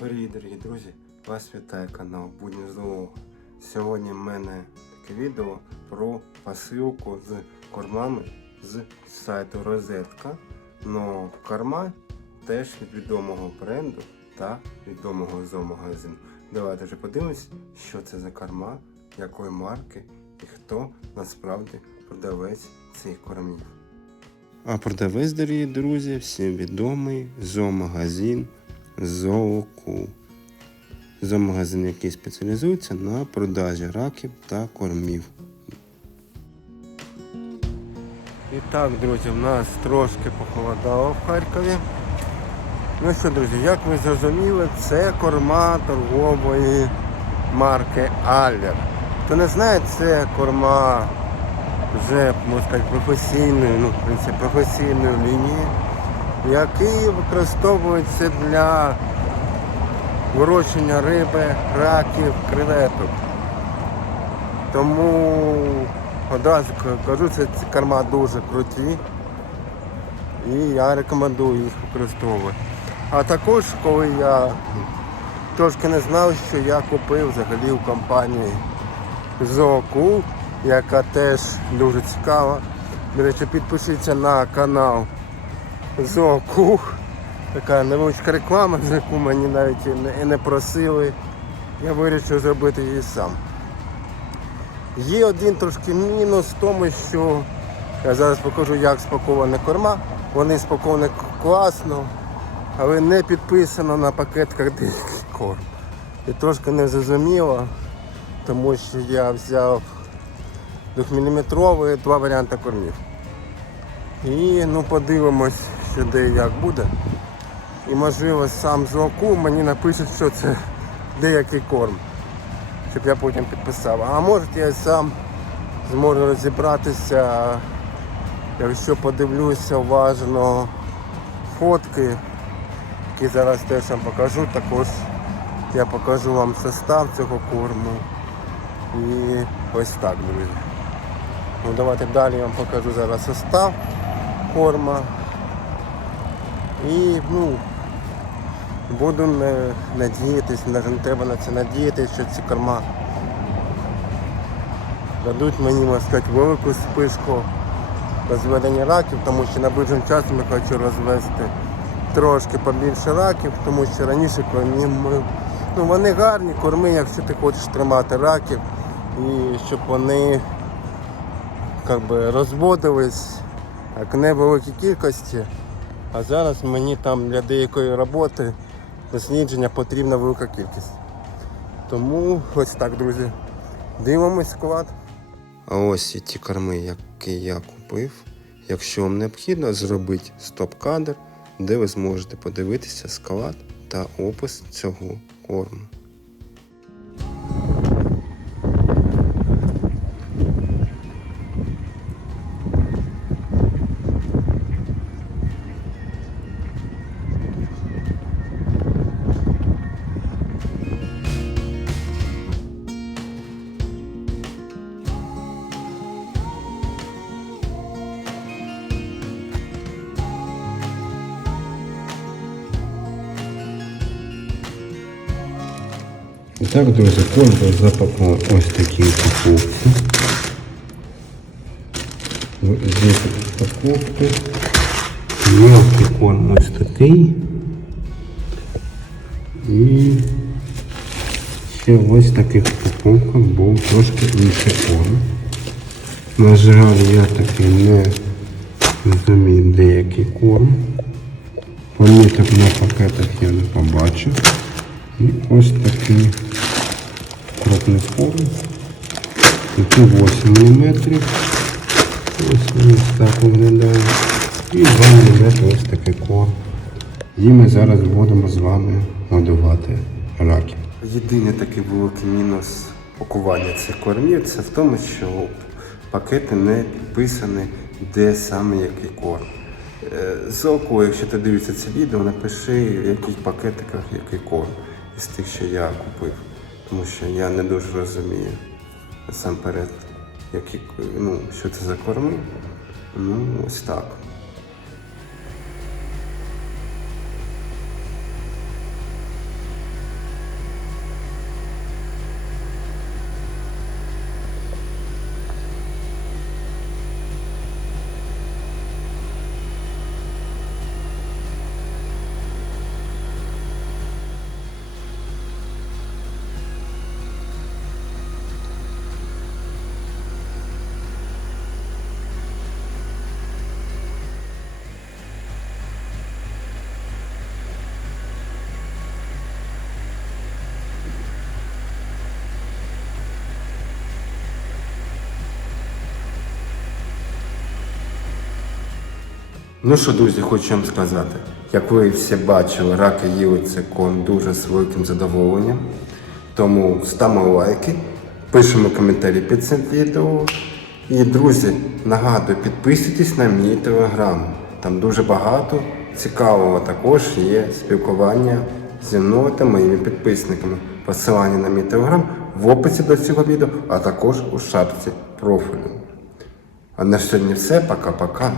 Привіт, дорогі друзі! Вас вітає канал Будні Злого. Сьогодні в мене таке відео про посилку з кормами з сайту Розетка. Но корма теж від відомого бренду та відомого зоомагазину. Давайте вже подивимось, що це за корма, якої марки і хто насправді продавець цих кормів. А продавець, дорогі друзі, всім відомий зоомагазин Зооку. Зоомагазин, який спеціалізується на продажі раків та кормів. І так, друзі, в нас трошки похолодало в Харкові. Ну що, друзі, як ви зрозуміли, це корма торгової марки Аллер. Хто не знає, це корма вже, можна сказати, професійної, ну, в принципі, професійної лінії, які використовуються для вирощення риби, раків, креветок. Тому одразу кажу, це ці корма дуже круті. І я рекомендую їх використовувати. А також, коли я трошки не знав, що я купив взагалі у компанії Зооку, яка теж дуже цікава. До речі, підпишіться на канал Зооку. Така невеличка реклама, за яку мені навіть і не, і не просили. Я вирішив зробити її сам. Є один трошки мінус в тому, що я зараз покажу, як спакована корма. Вони спаковані класно, але не підписано на пакетках деякий корм. І трошки не зрозуміло, тому що я взяв 2-мм два варіанти кормів. І ну подивимось, що де і як буде. І можливо сам оку мені напишуть, що це деякий корм. Щоб я потім підписав. А може я сам зможу розібратися, якщо подивлюся уважно фотки, які зараз теж вам покажу, також я покажу вам состав цього корму. І ось так, друзі. Ну давайте далі я вам покажу зараз состав корма. І ну, буду не, надіятись, навіть треба на це надіятись, що ці корма дадуть мені, можна сказати, велику списку розведення раків, тому що наближеним часом я хочу розвести трошки побільше раків, тому що раніше кормів ну, вони гарні корми, якщо ти хочеш тримати раків і щоб вони как би, розводились як невеликій кількості. А зараз мені там для деякої роботи дослідження потрібна велика кількість. Тому ось так, друзі. Дивимось склад. А ось і ті корми, які я купив. Якщо вам необхідно, зробити стоп-кадр, де ви зможете подивитися склад та опис цього корму. І так, друзі, корм був запакований ось такі упаковки. Здесь упаковки. Мелкий корм ось такий. І ще ось таких упаковках був трошки інший корм. На жаль, я таки не розумію деякий корм. Поміток на пакетах я не побачив. І ось такий крупний форм. Тут 8 мм. Ось він так виглядає. І 2 мм ось такий корм. І ми зараз будемо з вами годувати раків. Єдиний такий великий мінус пакування цих кормів це в тому, що пакети не підписані, де саме який корм. Е, З оку, якщо ти дивишся це відео, напиши в яких пакетиках який корм із тих, що я купив. Тому що я не дуже розумію насамперед, які, ну, що це за корми. Ну, ось так. Ну що, друзі, хочу вам сказати. Як ви всі бачили, раки їли цикон дуже з великим задоволенням. Тому ставимо лайки, пишемо коментарі під цим відео. І, друзі, нагадую, підписуйтесь на мій телеграм. Там дуже багато цікавого також є спілкування зі мною та моїми підписниками. Посилання на мій телеграм в описі до цього відео, а також у шапці профілю. А на сьогодні все. Пока-пока.